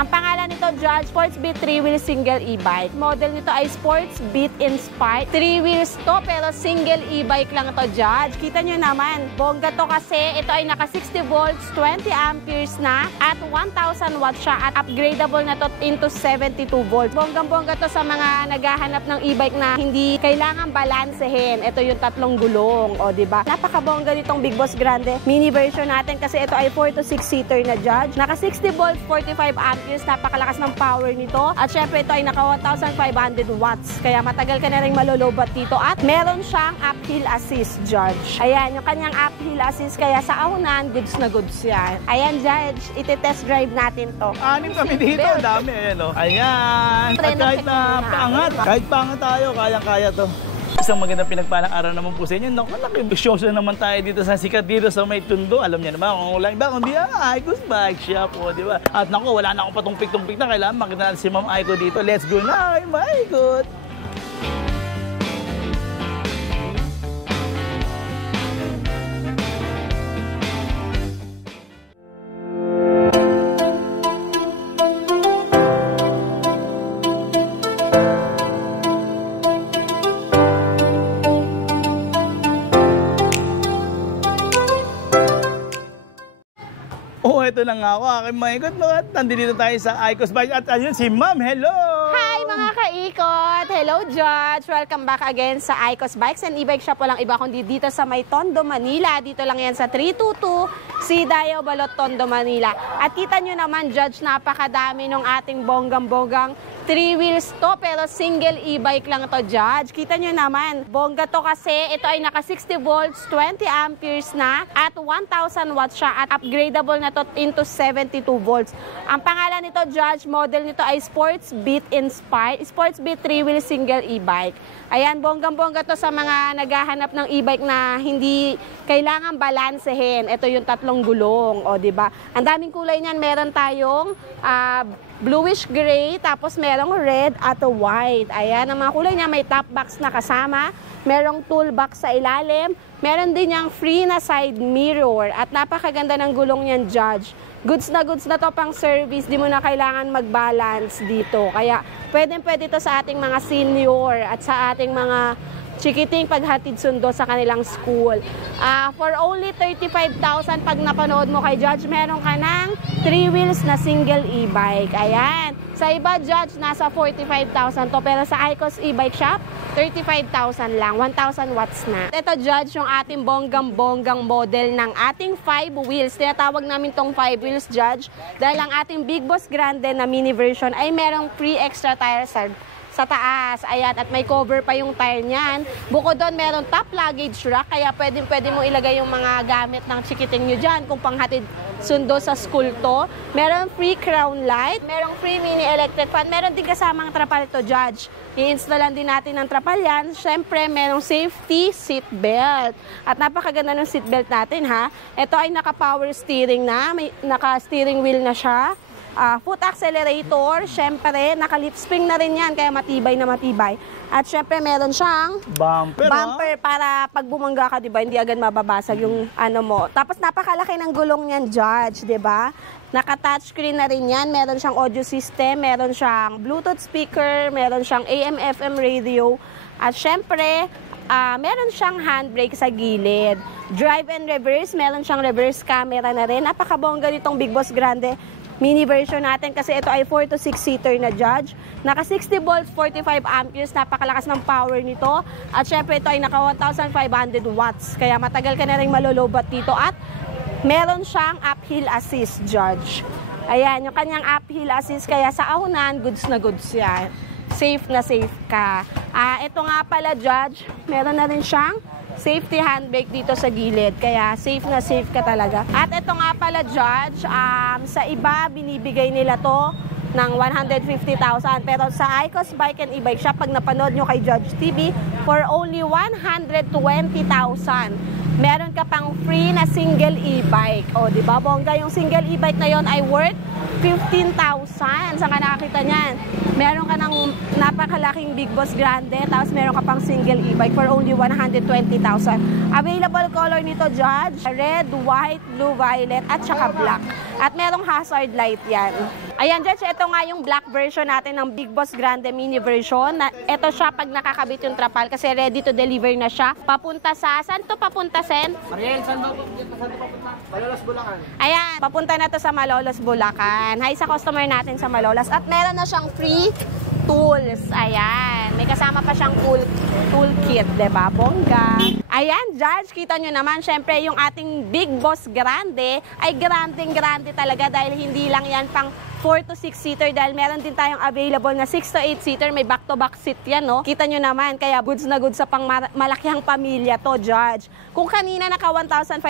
Ang pangalan nito, Judge, Sports Beat 3-wheel single e-bike. Model nito ay Sports Beat Inspired. 3 wheels to, pero single e-bike lang to, Judge. Kita nyo naman, bongga to kasi ito ay naka 60 volts, 20 amperes na, at 1,000 watts siya, at upgradable na to into 72 volts. Bonggang-bongga to sa mga naghahanap ng e-bike na hindi kailangan balansehin. Ito yung tatlong gulong, o diba? Napakabongga nitong Big Boss Grande mini version natin kasi ito ay 4 to 6 seater na, Judge. Naka 60 volts, 45 amperes, napakalakas ng power nito. At syempre ito ay naka 1,500 watts. Kaya matagal ka na rin malolobat dito. At meron siyang uphill assist, Judge. Ayan, yung kanyang uphill assist. Kaya sa aunan, goods na goods yan. Ayan, Judge, iti-test drive natin to. Anim kami dito, dami. Ayan, o. Ayan. At kahit na paangat, kahit paangat tayo, kayang-kaya to. Isang magandang pinagpalang araw naman po sa inyo. Naku, nakibisyoso naman tayo dito sa sikat dito sa may Tondo. Alam niyo naman kung walang iba, kundi Aiko's Bike Shop po, di ba? At naku, wala na akong patumpik-tumpik na. Kailangan makita natin si Ma'am Aiko dito. Let's go na, Ma'am Aiko! Ito na nga ako, aking maikot. Nandito tayo sa Aiko's Bike at ayun si Ma'am. Hello! Hi mga kaikot! Hello, Judge! Welcome back again sa Aiko's Bikes and e-bike shop. Walang iba kundi dito sa may Tondo, Manila. Dito lang yan sa 322 Sidayaw Balot, Tondo, Manila. At kita nyo naman, Judge, napakadami ng ating bonggang-bonggang 3 wheels to, pero single e-bike lang to, Judge. Kita nyo naman, bongga to kasi ito ay naka 60 volts, 20 amperes na, at 1,000 watts siya, at upgradable na to into 72 volts. Ang pangalan nito, Judge, model nito ay Sports Beat Inspired, Sports Beat 3-wheel single e-bike. Ayan, bonggang-bongga to sa mga naghahanap ng e-bike na hindi kailangan balansehin. Ito yung tatlong gulong, o diba? Ang daming kulay niyan, meron tayong bluish gray, tapos merong red at white. Ayan, ang mga kulay niya, may top box na kasama, merong toolbox sa ilalim, meron din niyang free na side mirror, at napakaganda ng gulong niyan, Judge. Goods na to pang service, di mo na kailangan mag-balance dito. Kaya pwede to sa ating mga senior at sa ating mga chikiting paghatid sundo sa kanilang school. For only 35,000 pag napanood mo kay Judge, meron ka ng 3 wheels na single e-bike. Ayan. Sa iba, Judge, nasa 45,000 to. Pero sa Aiko's e-bike shop, 35,000 lang. 1,000 watts na. Ito, Judge, yung ating bonggang-bonggang model ng ating 5 wheels. Tinatawag namin tong 5 wheels, Judge, dahil ang ating Big Boss Grande na mini version ay merong free extra tire sa taas. Ayan, at may cover pa yung tire niyan. Bukod doon, meron top luggage rack, kaya pwede mo ilagay yung mga gamit ng chikiting nyo dyan kung panghatid sundo sa school to. Meron free crown light, merong free mini electric fan, meron din kasamang trapal ito, Judge. I-installan din natin ng trapal yan. Siyempre, merong safety seat belt. At napakaganda ng seat belt natin, ha. Ito ay naka-power steering na, may naka-steering wheel na siya. Foot accelerator, syempre, naka-lip spring na rin yan, kaya matibay na matibay. At syempre, meron siyang bumper para pag bumangga ka, diba, hindi agad mababasag yung ano mo. Tapos napakalaki ng gulong niyan, Judge, diba? Naka-touchscreen na rin yan, meron siyang audio system, meron siyang Bluetooth speaker, meron siyang AM/FM radio. At syempre, meron siyang handbrake sa gilid. Drive and reverse, meron siyang reverse camera na rin. Napakabongga nitong Big Boss Grande mini version natin kasi ito ay 4 to 6 seater na, Judge. Naka 60 volts, 45 amperes, napakalakas ng power nito. At syempre ito ay naka 1,500 watts. Kaya matagal ka na rin malolobat dito. At meron siyang uphill assist, Judge. Ayan, yung kanyang uphill assist, kaya sa aunan, goods na goods yan. Safe na safe ka. Ito nga pala, Judge, meron na rin siyang safety handbrake dito sa gilid. Kaya safe na safe ka talaga. At ito nga pala, Judge, sa iba, binibigay nila to ng 150,000. Pero sa Aiko's Bike and e-bike shop, pag napanood nyo kay Judge TV, for only 120,000, meron ka pang free na single e-bike. O, di ba, bongga, yung single e-bike na yon ay worth 15,000. Saan ka nakakita niyan? Meron ka ng napakalaking Big Boss Grande, tapos meron ka pang single e-bike for only 120,000. Available color nito, Judge, red, white, blue, violet, at saka black. At merong hazard light yan. Ayan, Judge, ito nga yung black version natin ng Big Boss Grande mini version. Ito siya pag nakakabit yung trapal kasi ready to deliver na siya. Papunta sa, saan to papunta, Sen? Ariel, saan ba papunta? Malolos, Bulacan. Ayan, papunta na to sa Malolos, Bulacan. Hi sa customer natin sa Malolos. At meron na siyang free tools. Ayan, may kasama pa siyang toolkit, diba? Bongga. Ayan, Judge, kita nyo naman, syempre yung ating Big Boss Grande ay grandeng-grande talaga dahil hindi lang yan pang 4 to 6 seater dahil meron din tayong available na 6 to 8 seater. May back-to-back seat yan, no? Kita nyo naman, kaya goods na goods sa pang malakihang pamilya to, Judge. Kung kanina naka 1,500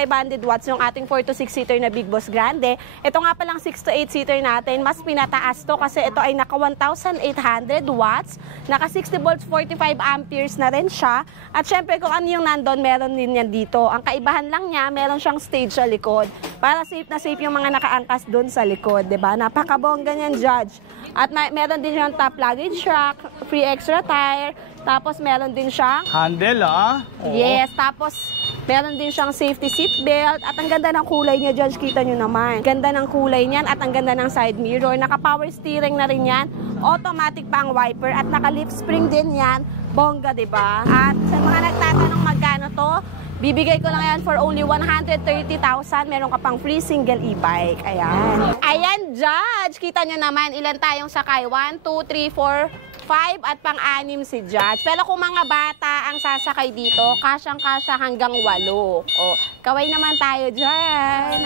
watts yung ating 4 to 6 seater na Big Boss Grande, ito nga palang 6 to 8 seater natin, mas pinataas to kasi ito ay naka 1,800 watts, naka 60 volts, 45 amperes na rin siya. At syempre kung ano yung nandun, meron din yan dito. Ang kaibahan lang niya, meron siyang stage sa likod para safe na safe yung mga nakaangkas doon sa likod, 'di ba? Napakabongga niyan, Judge. At meron din siyang top luggage rack, free extra tire, tapos meron din siyang Handle, ah? Oo. yes, tapos meron din siyang safety seat belt at ang ganda ng kulay niya, Judge, kita nyo naman. Ganda ng kulay niyan at ang ganda ng side mirror. Naka-power steering na rin yan. Automatic pa ang wiper at naka-lip spring din yan. Bongga, diba? At sa mga nagtatanong magkano to, bibigay ko lang yan for only 130,000. Meron ka pang free single e-bike. Ayan. Ayan, Judge. Kita nyo naman ilan tayong sakay. 1, 2, 3, 4, 5 at pang-anim si Judge. Pero kung mga bata ang sasakay dito, kasyang-kasya hanggang 8. O, kaway naman tayo dyan.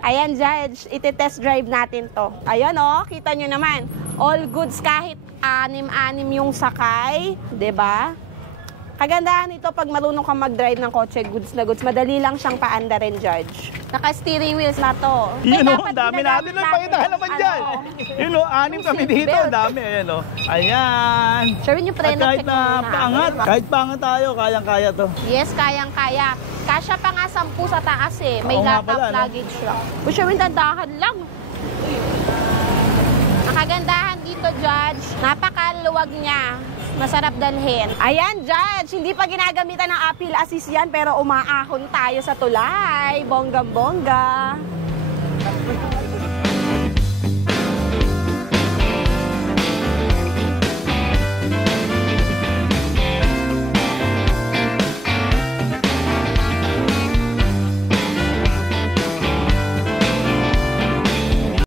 Ayan, Judge. Iti-test drive natin to. Ayan, o. Kita nyo naman. All goods kahit 6 yung sakay. 'Di ba? Kagandahan ito pag marunong kang mag-drive ng kotse, goods na goods. Madali lang siyang paanda rin, Judge. Naka-steering wheels na to. Yun o, ang dami natin. Pakitahan naman dyan. Yun o, 6 kami dito. Ang dami. Ayan o. Ayan. Sure, yung At preno kahit check na muna. paangat, kahit paangat tayo, kayang-kaya to. Yes, kayang-kaya. Kasya pa nga 10 sa taas eh. May Oo nga laptop pala, no? luggage lang. O sure, dandahan lang. Ang kagandahan dito, Judge, napakaluwag niya. Masarap dalhin. Ayan, Judge, hindi pa ginagamitan ng uphill assist yan pero umaahon tayo sa tulay. Bonggang-bongga.